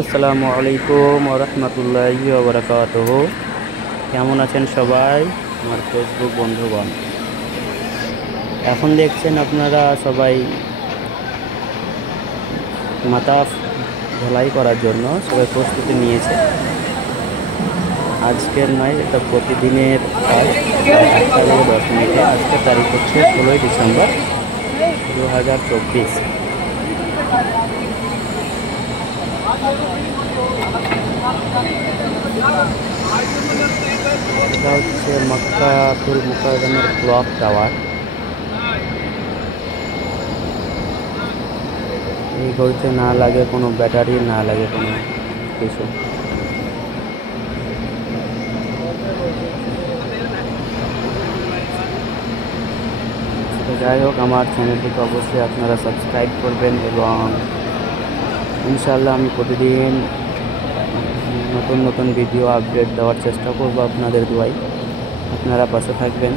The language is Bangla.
আসসালামু আলাইকুম ওয়া রাহমাতুল্লাহি ওয়া বারাকাতুহু। কেমন আছেন সবাই আমার ফেসবুক বন্ধুগণ? এখন দেখছেন আপনারা সবাই মাথা ধোলাই করার জন্য সবাই প্রস্তুতি নিয়েছে। আজকের নয়, এটা প্রতিদিনের কাজ। 8টা বেজে 10 মিনিটে আজকের তারিখ হচ্ছে 16ই ডিসেম্বর 2024। এটা হচ্ছে মক্কাতুল মুকাররমের ক্লক টাওয়ার। এই ঘড়িতে না লাগে কোনো ব্যাটারি, না লাগে কোনো কিছু। যাই হোক, আমার চ্যানেলটিকে অবশ্যই আপনারা সাবস্ক্রাইব করবেন এবং ইনশাআল্লাহ আমি প্রতিদিন নতুন নতুন ভিডিও আপডেট দেওয়ার চেষ্টা করব। আপনাদের দোয়ায় আপনারা পাশে থাকবেন।